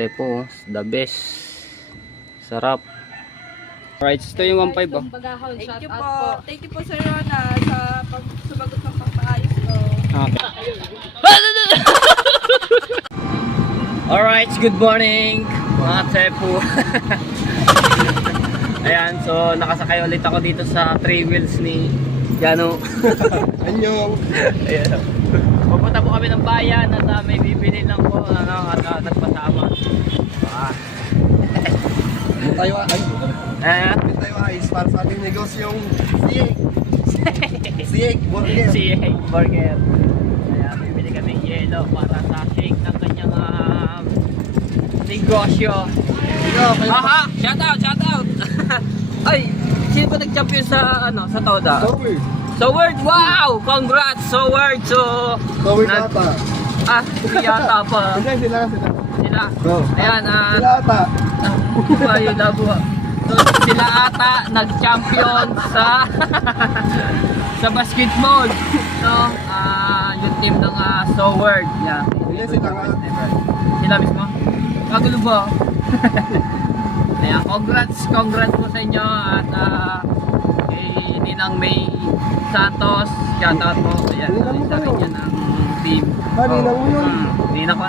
tepo, the best. Sarap. Alright, ito yung 1.5 oh. Thank you po. Thank you po Sir Rona sa pagsumagot ng pampaayos ko. Okay. Alright, good morning mga tepo. Ayan, so nakasakay ulit ako dito sa 3 wheels ni Jano. Anyong. Ayan. Pupunta po kami ng bayan at may bibili lang po at nagpasama. Tayo ay. Tayo ayos para sa ating negosyong Sieg Burger. Sieg Burger. Ayan, bibili kami yelo para sa shake ng kanyang negosyo. Aha! Shout out! Ay, sino ba nag-champion sa sa Toda? Soward, wow! Congrats, Soward! So, Yata. Hindi yata pa. Hindi, sila. Ayan, Sila ata. ayun na po. So, sila ata nag-champion sa sa basketball. So, yung team ng Soward. Yeah. Hindi, sila nga. Sila mismo? Kagulo ba? Ayan, congrats po sa inyo at kay Ninang May Santos, shoutout po. Ayan, sa kanya ng team. Ninang mo yun? Ninang ko.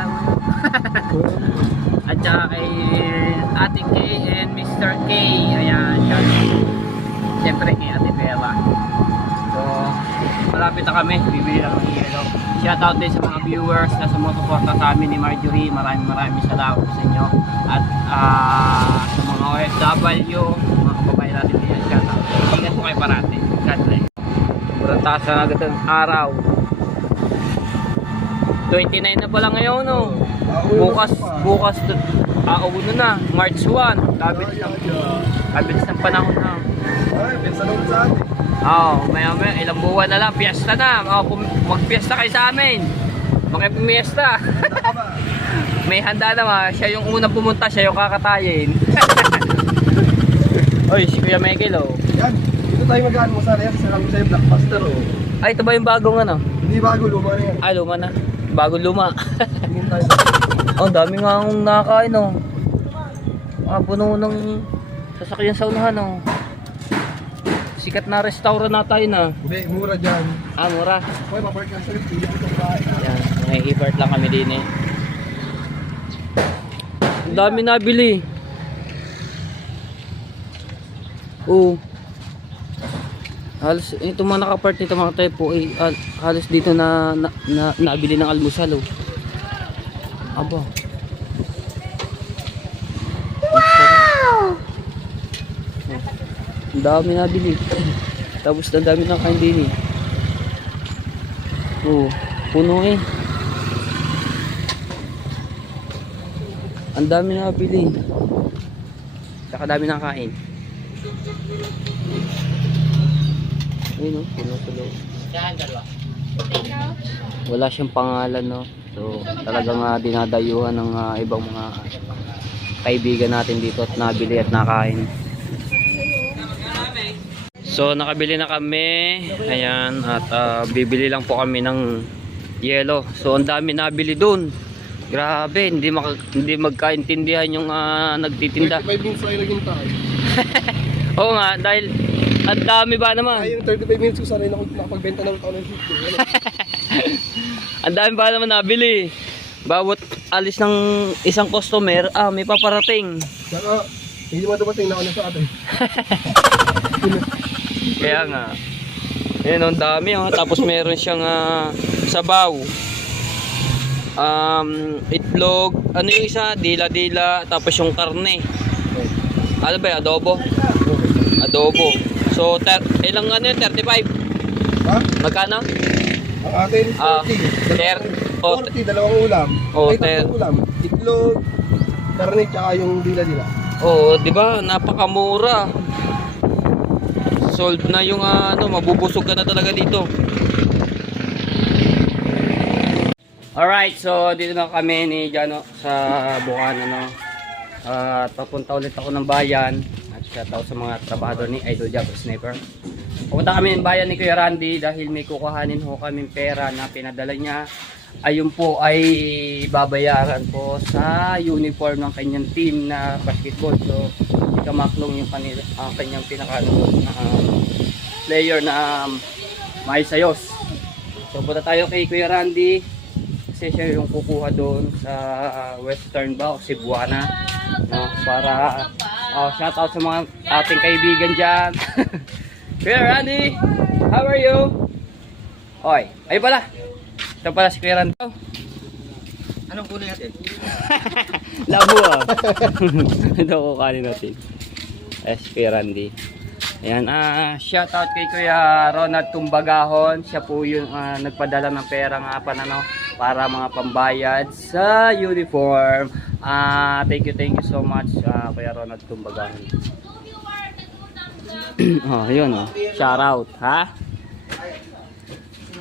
At saka kay Ate K and Mr. K. Ayan, shoutout. Siyempre kay Ate Bella. So, malapit na kami. Bibili lang ng yelo. Shoutout din sa mga viewers na sumusuporta sa amin ni Marjorie. Maraming salamat sa inyo. At sa mga OFW, mga kababayan natin din. Shoutout. Ingat po kayo parati. God bless. Sobrang taas na agad ang araw. 29 na pala ngayon, no? Bukas uno na, March 1. Kabilis ng panahon na. Ay, pinsan ako sa atin. Maya ilang buwan na lang, piyesta na. Magpiyesta kayo sa amin. Makipimiesta. May handa naman, siya yung unang pumunta, siya yung kakatayin. Oy, si Kuya Michael, oh. Yan, dito tayo mag-ano mo sana yan. Sarang sa'yo, Blockbuster, oh. Ay, ito ba yung bagong ano? Hindi bago, luma na yan. Ay, luma na. Bagong luma. Tingin tayo. Dami nga akong nakakain, oh. Puno ng sasakyan sa unahan, oh. Sikat na restaurant na tayo na. Hindi, mura dyan. Mura. Hoy, papark ka sa rin. Pili ko bahay. Yan, may i-part lang kami din eh. Ang dami nabili. Halos ito mga nakapart nito mga tepo halos dito na nabili ng almusal, oh. Aba. Ang dami nabili. Tapos ang dami na kain din eh. Puno eh. Ang dami nabili. Saka dami na kain. Ayun, puno-puno. Wala siyang pangalan, no. So talagang dinadayuhan ng ibang mga kaibigan natin dito at nabili at nakain. So nakabili na kami. Ayan, at bibili lang po kami ng yelo. So ang dami nabili doon. Grabe, hindi magkaintindihan yung nagtitinda. 35 minutes tayo naging tayo. Oo nga, dahil ang dami ba naman? Ay, yung 35 minutes ko sana yung nakapagbenta ng tao ng hit ko. Ang dami ba naman nabili? Bawat alis ng isang customer, may paparating. Saka, hindi mo dumating na sa atin. Kaya nga. Ayan, ang dami. Tapos meron siyang sabaw. Itlog. Ano yung isa? Dila-dila. Tapos yung karne. Ano ba yung adobo? Adobo. So, ilang ano yun? 35? Ha? Magkano? Ang atin, 40. 40, dalawang ulam. Ay, tatlong ulam. Itlog, karne, tsaka yung dila-dila. Oo, di ba? Napakamura. Sold na yung mabubusog ka na talaga dito. Alright, so dito na kami ni Jano sa Bukana, no. Papunta ulit ako ng bayan at shoutout sa mga trabahador ni Idol Job Sniper. Pupunta kami ng bayan ni Kuya Randy dahil may kukuhanin ho kaming pera na pinadala niya ayun po ay babayaran po sa uniform ng kanyang team na basketball. So si Kamaklong yung kanyang pinaka player na maayos. So punta tayo kay Kuya Randy kasi siya yung kukuha doon sa Western ba o Cebuana, no? Para shout out sa mga ating kaibigan dyan. Kuya Randy, how are you? Oy, ay pala. Ito pala si Kuya Randy. Anong kulay natin? Labo ah. Ito kukanin natin. Si Kuya Randy. Ayan, shout out kay Kuya Ronald Tumbagahon. Siya po yung nagpadala ng pera nga pa para mga pambayad sa uniform. Thank you so much Kuya Ronald Tumbagahon. Yun shout out, ha?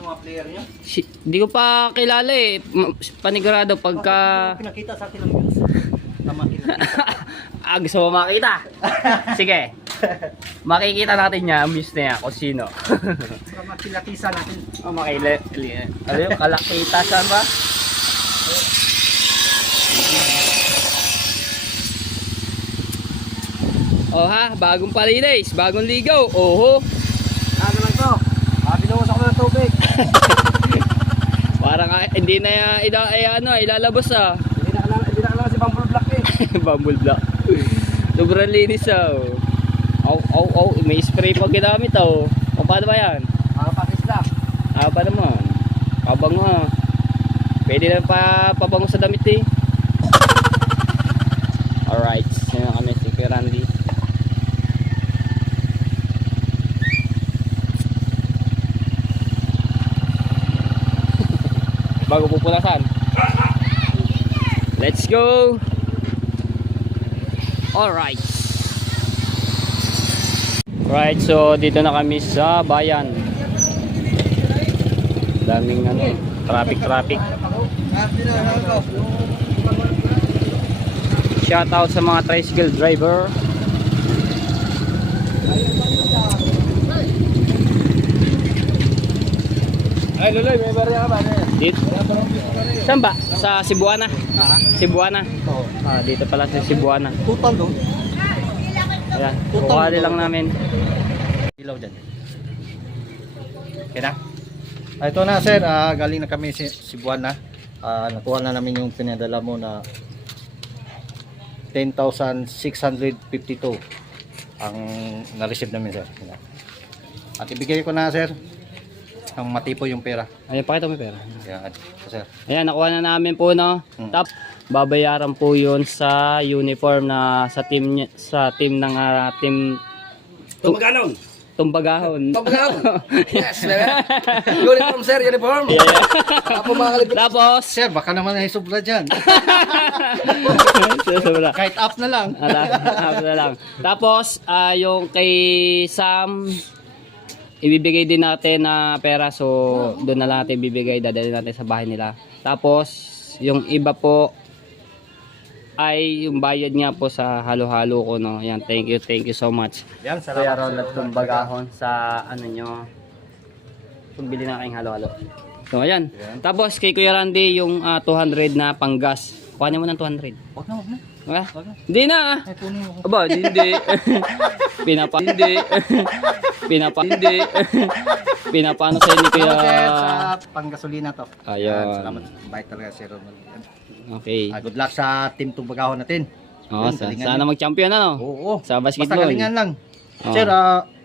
Mga player niya? Hindi ko pa kilala eh. Panigurado pagka... Pinakita sa akin lang yun. Gusto mo makita? Sige. Makikita natin niya, miss na yan kung sino. Makilatisan natin. Ano yung kalakita saan ba? Bagong palinis, bagong ligaw. Oho. Ano lang to? Binuhos ako ng tubig. Parang hindi na ilalabas Hindi na alam si Bumble Black eh. Bumble Black. Sobrang linis may spray pa ginamit paano ba yan? Pakis lang. Pa naman. Pabango Pwede na pabango sa damit eh. Alright, yan na kami si Kuya Randy. Bago pupunasan. Let's go. Alright. Right, so dito na kami sa bayan. Daming traffic. Shout out sa mga tricycle driver. Ay, Luloy, may barya ka ba? Dito. Saan ba? Sa Cebuana? Cebuana? Oo. Dito pala sa Cebuana. Tutal doon. Ayan, kukuha lang namin. Ilaw dyan. Okay na? Ito na sir, galing na kami sa Cebuana. Nakuha na namin yung pinadala mo na 10,652 ang na-receive namin sir. At ibigay ko na sir ang matipo yung pera. Ayan, pakita mo yung pera. Ayan, sir. Ayan, nakuha na namin po Tap, babayaran po yun sa uniform na sa team ng team Tumaganon! Tumbagahon. Yes, uniform sir, uniform! Tapos, Sir, baka naman ay sobra dyan. sobra. Kahit up na lang. Up na lang. Tapos, yung kay Sam, ibibigay din natin na pera. So, doon na lang natin ibibigay. Dadalhin natin sa bahay nila. Tapos, yung iba po ay yung bayad nga po sa halo-halo ko. Yan, thank you so much. Yan, Kuya Ronald Tumbagahon sa ano pambili na kayong halo-halo. So, ayan. Tapos, kay Kuya Randy, yung 200 na panggas. Kuhanin mo ng 200. Huwag na. Hindi na. Ay, punin mo. Aba, hindi. Pinapano sa inyo kaya. Sa panggasolina to. Ayun. Salamat. Bait talaga sir Ronald. Okay. Good luck sa team Tumbagahon natin. Sana mag-champion Oo. sa Basta basketball. galingan lang. Oo. Sir,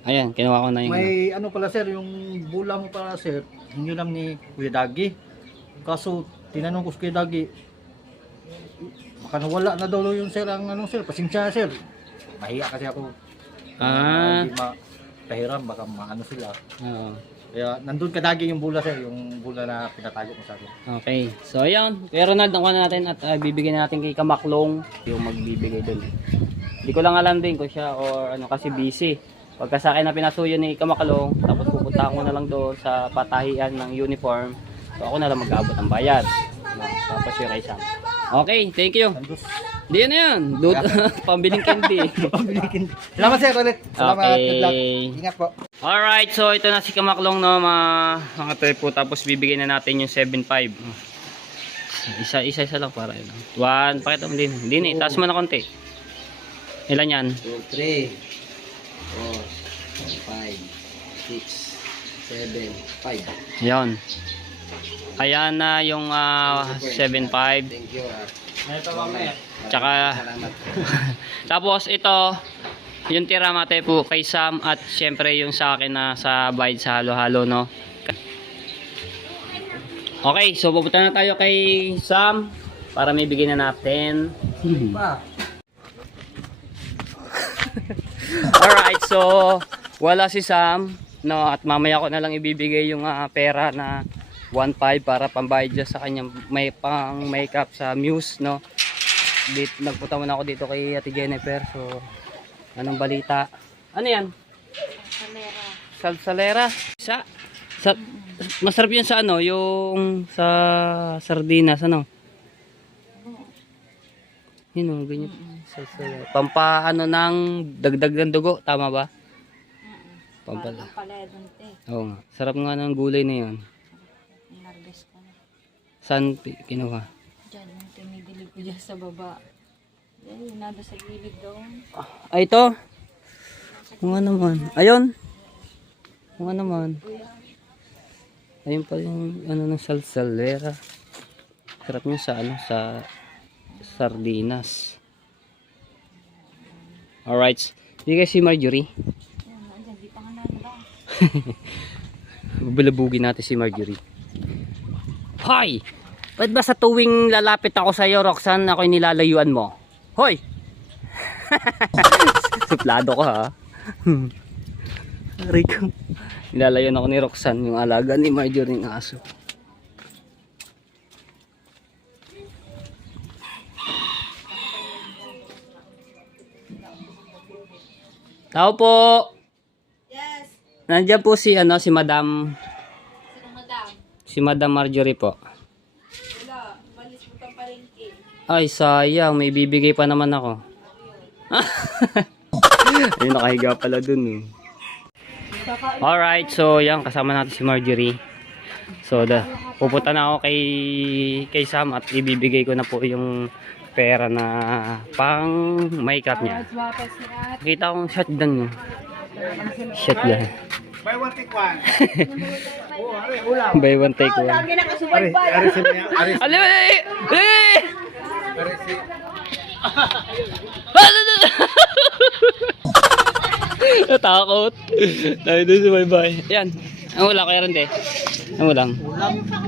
Ayan, kinuha ko na yung may ano pala sir, yung bula mo pala sir, hindi lang ni Kuya Dagi. Kaso tinanong ko si Kuya Dagi, baka nawala na daw yung sir ang sir, pasensya sir. Mahiya kasi ako. Hindi pahiram, baka maano sila. Oo. Kaya nandun kadagi yung bula sir, yung bula na pinatago mo sa akin. Okay. So ayan, Kuya Ronald, nakuha na natin at bibigyan natin kay Kamaklong yung magbibigay doon. Hindi ko lang alam din kung siya or kasi busy. Pagka sa akin na pinasuyo ni Kamaklong, tapos pupunta ko na lang doon sa patahian ng uniform. So ako na lang mag-aabot ng bayad. Tapos yung kay Sam. Okay, thank you. Di yan na yan. Pambiling candy. Salamat sir ulit. Salamat. Okay. Good luck. Ingat po. Alright, so ito na si Kamaklong mga trip po. Tapos bibigyan na natin yung 7.5. Isa lang para yun. 1, pakita mo din. Hindi, taas mo na konti. Ilan yan? 2, 3, 4, 5, 6, 7, 5. Yan. Ayan na yung 7.5. Thank you. Ito mamaya. Tsaka, Salamat. tapos ito, yung tira mate po kay Sam at syempre yung sa akin na sa bayad sa halo-halo, no? Okay, so pupunta na tayo kay Sam para may bigyan na natin. Alright, so wala si Sam, no, at mamaya ko na lang ibibigay yung pera na 1.5 para pambayad dyan sa kanyang may pang makeup sa Muse, no. Nagpunta muna ako dito kay Ate Jennifer. So anong balita? Ano yan? Salsalera. Sa masarap yan sa ano, yung sa sardinas, ano? Yun o, ganyan. Salsalera. Pampa ano ng dagdag ng dugo, tama ba? Pampala. Oo nga. Sarap nga ng gulay na yun. Saan kinuha? Diyan, yung tinidilig ko dyan sa baba. Yan, nado sa gilid doon. Ay, ito. Kung ano naman. Ayun. Kung ano naman. Ayun pa yung ano ng salsalera. Sarap nyo sa ano, sa sardinas. Alright. Hindi kayo si Marjorie. Yan, nandyan, di pa nga nanda. Bulabugin natin si Marjorie. Hoy! Ba't ba sa tuwing lalapit ako sa iyo, Roxanne, ako'y nilalayuan mo? Hoy! Suplado ka, ha? Aray ko. Nilalayuan ako ni Roxanne, yung alaga ni Marjorie ng aso. Tao po! Yes! Nandiyan po si, ano, si Madam. Sino madam? Si Madam Marjorie po. Wala, malis mo kang palengke. Ay, sayang. May bibigay pa naman ako. Ayun, nakahiga pala dun eh. Alright, so yan, kasama natin si Marjorie. So, pupunta na ako kay Sam at ibibigay ko na po yung pera na pang makeup niya. Kita kong shotgun niya. Shotgun. Buy one take one. Buy one take one. Ali, ali, ali! Natakot. Tayo doon sa bye-bye. Yan. Ang wala kaya rin de. Ang walang.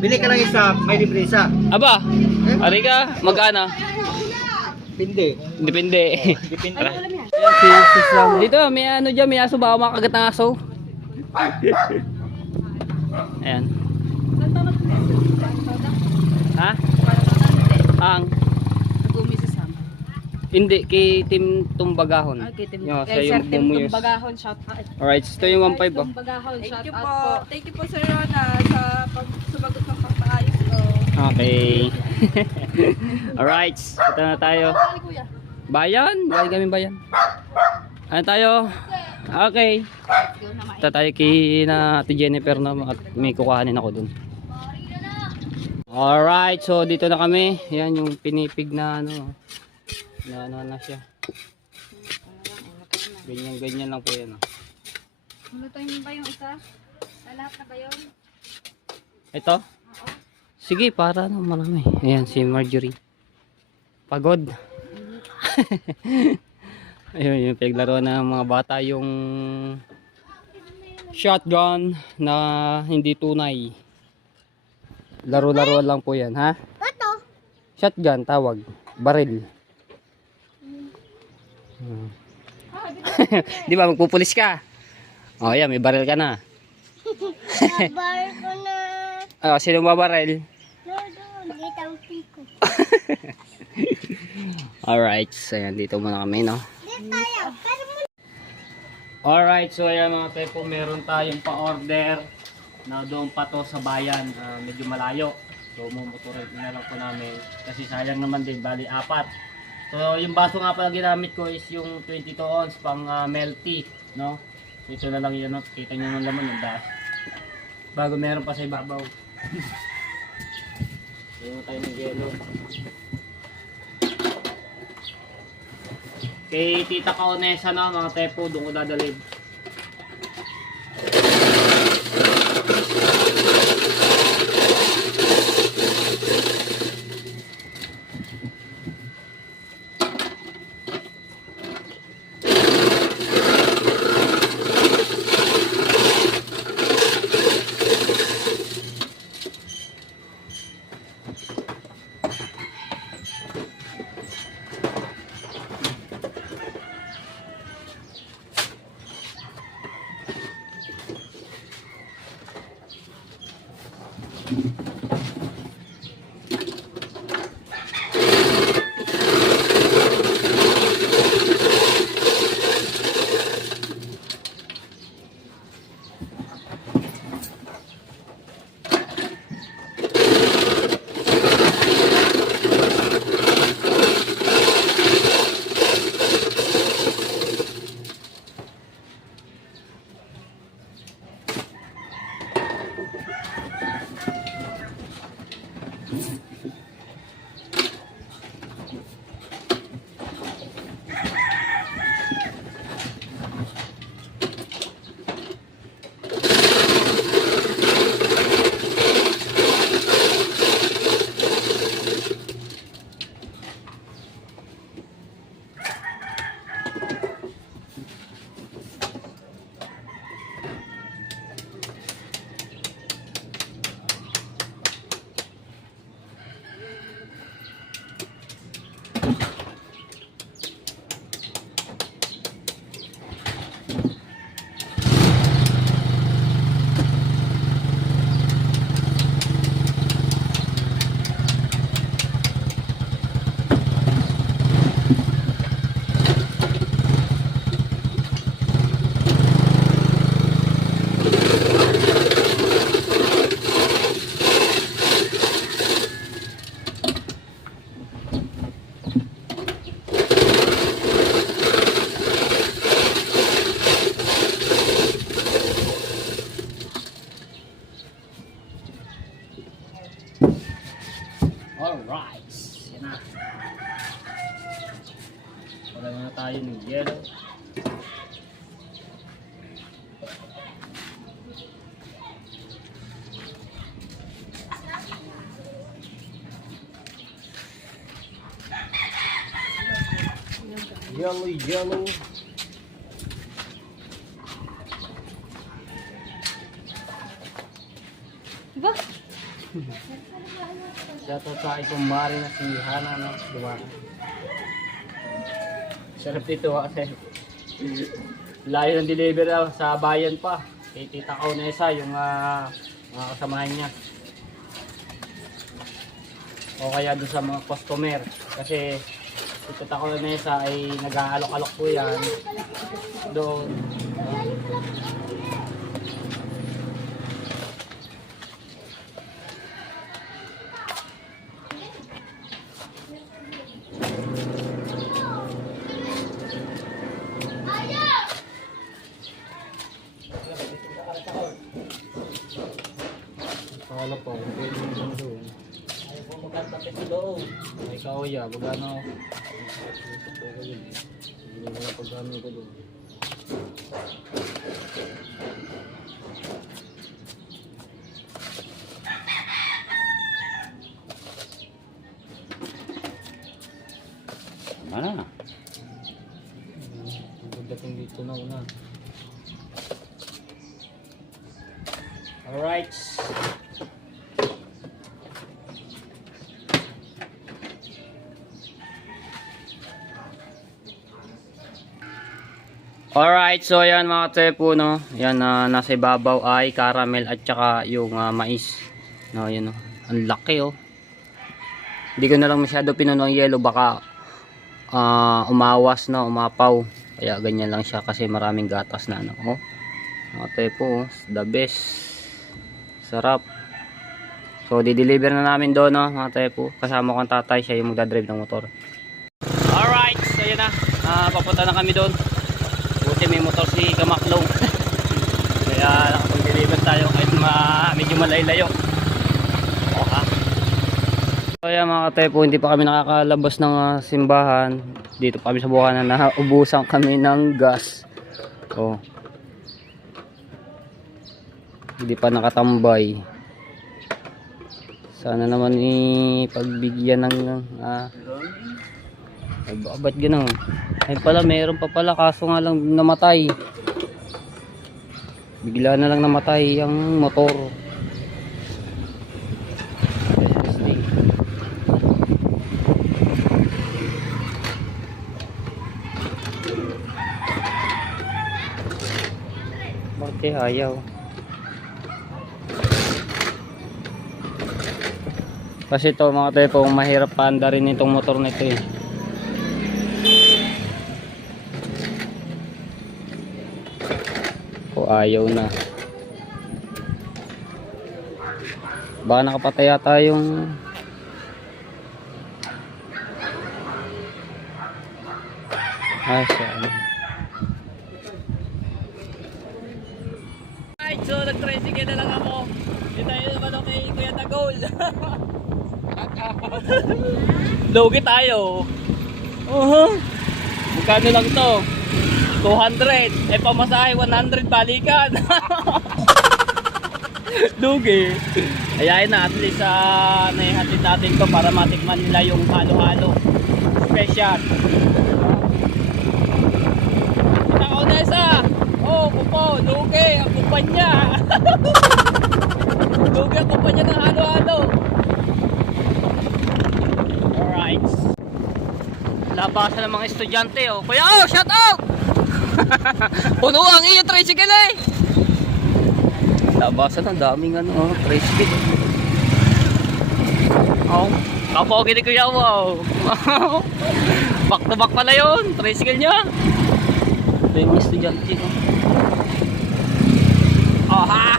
Bili ka lang isa, may libre isa. Aba, ari ka, magkano? Pindi. Depende. Depende. Dito, may ano dyan, may aso ba? Makagat ng aso. Ayan. Ha? Ang? Nag-umi sa Sam. Hindi, kay Team Tumbagahon. Okay, Tim. Yo, Kay siya Sir yung Tim bumuyos. Tumbagahon, shout out. Alright, ito yung 1.5 oh. Tumbagahon, Thank shout you out po. po. Thank you po Sir Rona sa sumagot ng pagpaayos ko. Okay. Alright, ito na tayo. Ay, kuya. Bayan? Bayan kami bayan. Ano tayo? Okay. Go na, Mike. Ito tayo kay na Ate Jennifer na at may kukuhanin ako dun. Alright, so dito na kami. Yan yung pinipig na ano. Na ano na siya. Ganyan lang po yan. Oh. Lutuin ba yung isa? Sa lahat na ba yun? Ito? Sige, para no, marami. Ayan, si Marjorie. Pagod. Ayun, yung pinaglaro ng mga bata yung shotgun na hindi tunay. Laro-laro lang po yan, ha? Shotgun, tawag. Baril. Di ba, magpupulis ka? O, yan, may baril ka na. Baril ko na. Oh, sino babaril? Doon, gitang piko. Alright, so ayan, dito muna kami, no? Dito tayo. Pero Alright, so ayan mga tepo, meron tayong pa-order na doon pa to sa bayan, medyo malayo. So mumuturin na lang po namin kasi sayang naman din, bali 4. So yung baso nga pala ginamit ko is yung 22 ounce pang milk tea, no? Ito na lang yun, no? Kita nyo ng laman yung das. Bago meron pa sa ibabaw. So Tingnan tayo ng yelo. Kay Tita Kaonesa na mga tepo, doon ko dadalhin. Alright, yan na. Wala na tayo ng yellow. Yellow. Ba? Shoutout sa itong mari na si Hana na dumaan. Sarap dito kasi layo ng delivery sa bayan pa. Kay Tita Kaonesa yung mga kasamahan niya. O kaya doon sa mga customer. Kasi si Tita Kaonesa ay nag-aalok-alok po yan. Doon. Wala po, pwede mo dyan doon. Ayaw po magkatapit sa loob. Ay kauya, magano. Hindi mo na pagkano ko doon. Ano na? Pagdating dito na una. Alright. Alright, so ayan mga tepo, no. Yan, nasa ibabaw ay caramel at saka yung mais. No, yun, no. Ang laki, oh. Hindi ko na lang masyado pinuno ang yellow, baka umawas, no, umapaw. Kaya ganyan lang siya kasi maraming gatas na, no. Oh. Mga tepo, oh, the best. Sarap. So, di-deliver na namin doon, no, mga tepo. Kasama ko ang tatay, siya yung magdadrive ng motor. Alright, so yun na. Papunta na kami doon. Buti may motor si Kamaklong. Kaya nakapag-deliver tayo kahit medyo malaylayo. Okay. So ayan mga katepo, hindi pa kami nakakalabas ng simbahan. Dito pa kami sa bukanan na ubusan kami ng gas. Oh. Hindi pa nakatambay. Sana naman pagbigyan ng ba't ganun? Ay pala, meron pa pala, kaso nga lang namatay. Bigla na lang namatay ang motor. Bakit ayaw? Kasi ito mga tepo, mahirap paanda rin itong motor nito eh. O ayaw na. Baka nakapatay yata yung siya. Alright, so nag-tricycle na lang ako. Dito tayo naman ako kay Kuya Tagol. Lugi tayo. Magkano lang to? 200. Eh pamasahe 100 balikan. Lugi. Ayain na, at least naihatid natin to para matikman nila yung halo-halo. Special. Ako na isa. Oh, kupo, lugi ang kumpanya. Lugi ang kumpanya ng halo-halo. Alright. Labasan ng mga estudyante oh. Kuya, shout out! Puno ang iyong tricycle eh. Labasan ng daming tricycle. Oh, kapogi ni Kuya, wow. Back to back pala yun, tricycle niya. Ito yung estudyante oh. Oh ha.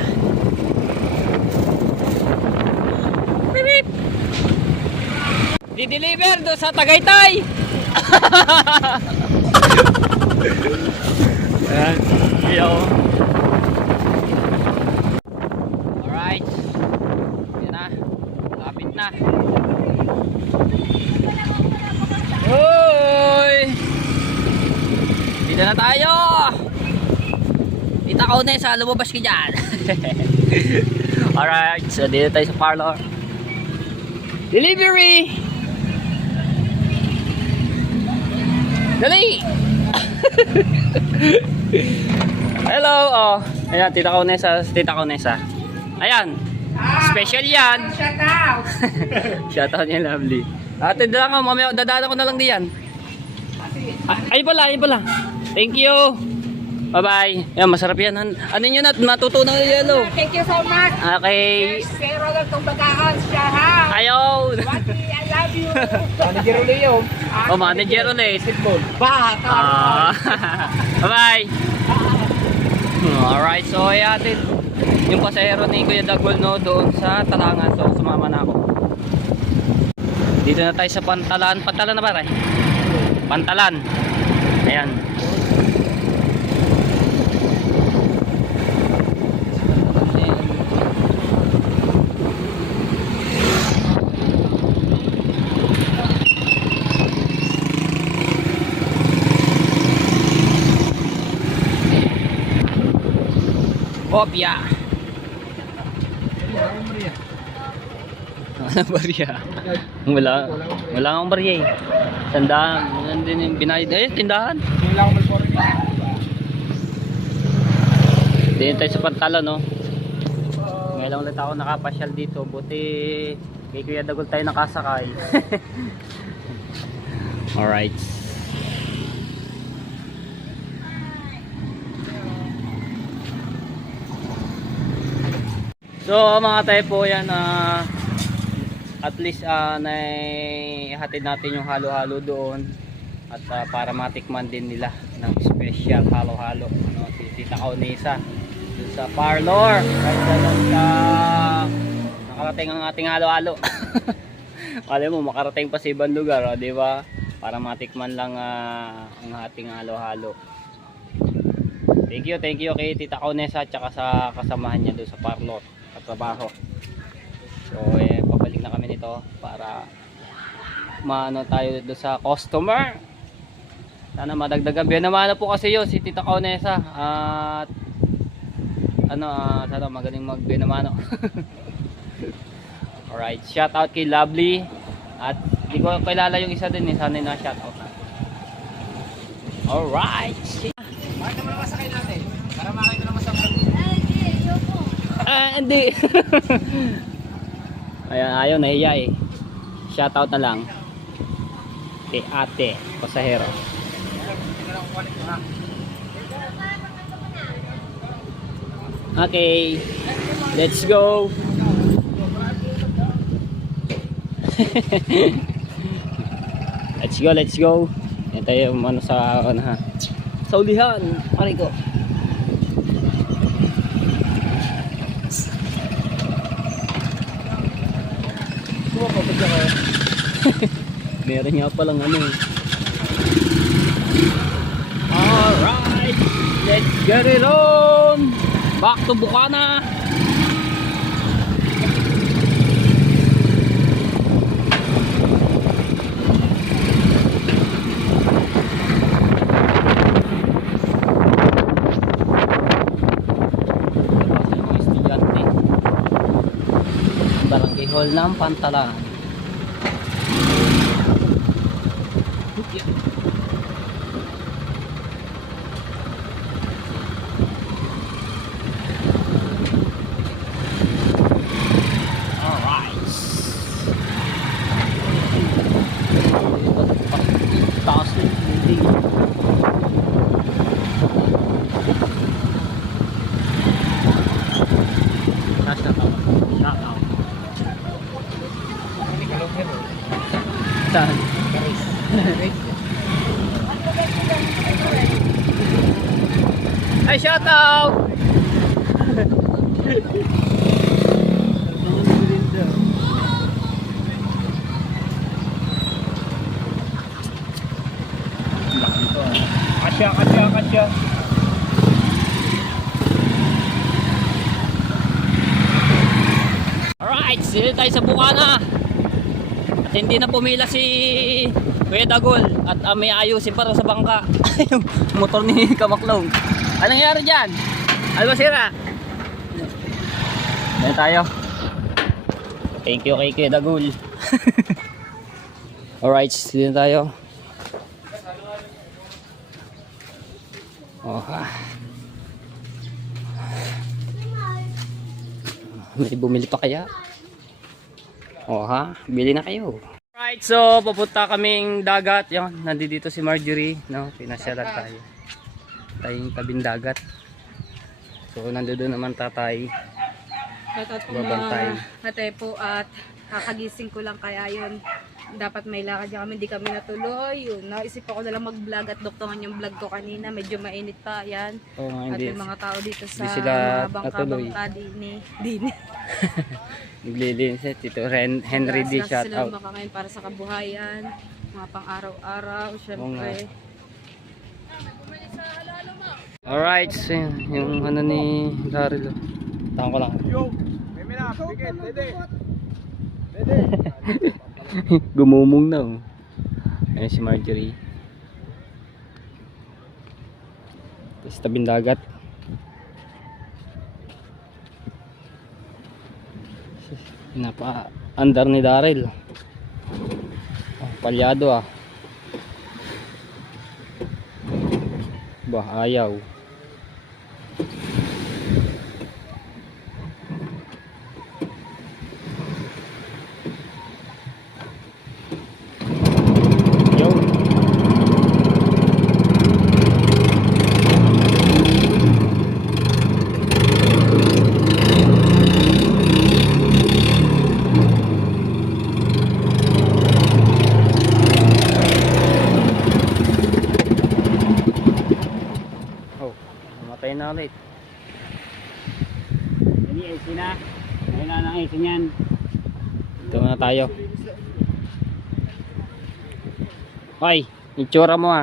Bip. Di-deliver doon sa Tagaytay. Ayan, yo. Alright. Yan na. Lapit na. Hoy! Dito na tayo. Kita ko na sa lumabas ka dyan. Alright, so dito tayo sa parlor. Delivery! Dali! Hello! Oh, ayan, Tita Conesa. Ayan, special yan. Shout out! Shout out niya, lovely. Ate, dala ka, mamaya, dadaan ko na lang diyan. Ay pala. Thank you! Bye-bye. Yan, masarap yan. Ano nyo na, matutunan na yelo. Thank you so much. Okay. Pero lang itong bagaan siya ha. Ayaw. Wati, I love you. Manager ulit yun. Oh, manager ulit. Baka. Bye-bye. Alright, so ayan. Yung pasahero ni Kuya Dagol no, doon sa Talangan. So, sumama na ako. Dito na tayo sa Pantalan. Pantalan na ba rin? Pantalan. Ayan. Kopya. Ano barya? Wala akong barya eh. Tandaan, nandun yung binayad. Eh, tindahan. Dito tayo sa Pantalan, no? Ngayon lang ulit ako nakapasyal dito. Buti kay Kuya Dagol tayo nakasakay. Alright. So mga tayo po yan, at least naihatid natin yung halo-halo doon at para matikman din nila ng special halo-halo si Tita Conesa dun sa parlor kahit doon sa nakarating ang ating halo-halo. Alam mo, makarating pa sa ibang lugar, di ba? Para matikman lang ang ating halo-halo. Thank you kay Tita Conesa at saka sa kasamahan niya doon sa parlor at trabaho. So balik na kami nito para maano tayo doon sa customer. Sana madagdagan. Binamano po kasi yun si Tita Kaunesa at sana magaling magbinamano. Alright, shout out kay Lovely at di ko kilala yung isa din sana na shout out. Alright. Bakit naman masakay natin? Para makakita naman sa Hindi. Ayan, ayaw nahiya eh. Shout out na lang kay ate pasahero. Okay, let's go. Let's go. Yan tayo sa sa ulihan. Pare ko. Meron nga palang Alright, let's get it on. Back to Bukana. Barangay Hall ng Pantalan. Alright. Taas na yung saan? Ay, shout out! Kasya. Alright, sila tayo sa Bukana. At hindi na pumila si Kuya Dagol at may ayusin pa raw sa bangka yung motor ni Kamaklong. Anong nangyari dyan? Ano ba sira? Yan tayo. Thank you kay Kuya Dagol. Alright, dito tayo. May bumili pa kaya? Bili na kayo. Alright, so pupunta kaming dagat. Yan, nandito si Marjorie, no? Pinasyalan tayo. Tayong tabing dagat. So nandoon naman tatay. Babantay. Ate po at kakagising ko lang kaya yun. Dapat may lakad kami, hindi kami natuloy. Yun, naisip ako na lang mag-vlog at doktongan yung vlog ko kanina. Medyo mainit pa yan. At yung mga tao dito sa mga bangka-bangka dini. Naglilinis si Tito Henry D. Shout out. Sila baka ngayon para sa kabuhayan. Mga pang-araw-araw. Syempre. Alright, so yung ni Daryl. Tangan ko lang. Yo, may mina, bigay, dede. Gumumong na Ayan si Marjorie. Sa tabing dagat. Pinapa-andar ni Daryl. Palyado ayaw. Namatay na ulit. Ini AC na. Ngayon na ng AC niyan. Ito na tayo. Hoy, itsura mo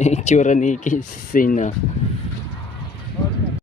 Itsura ni Kisina.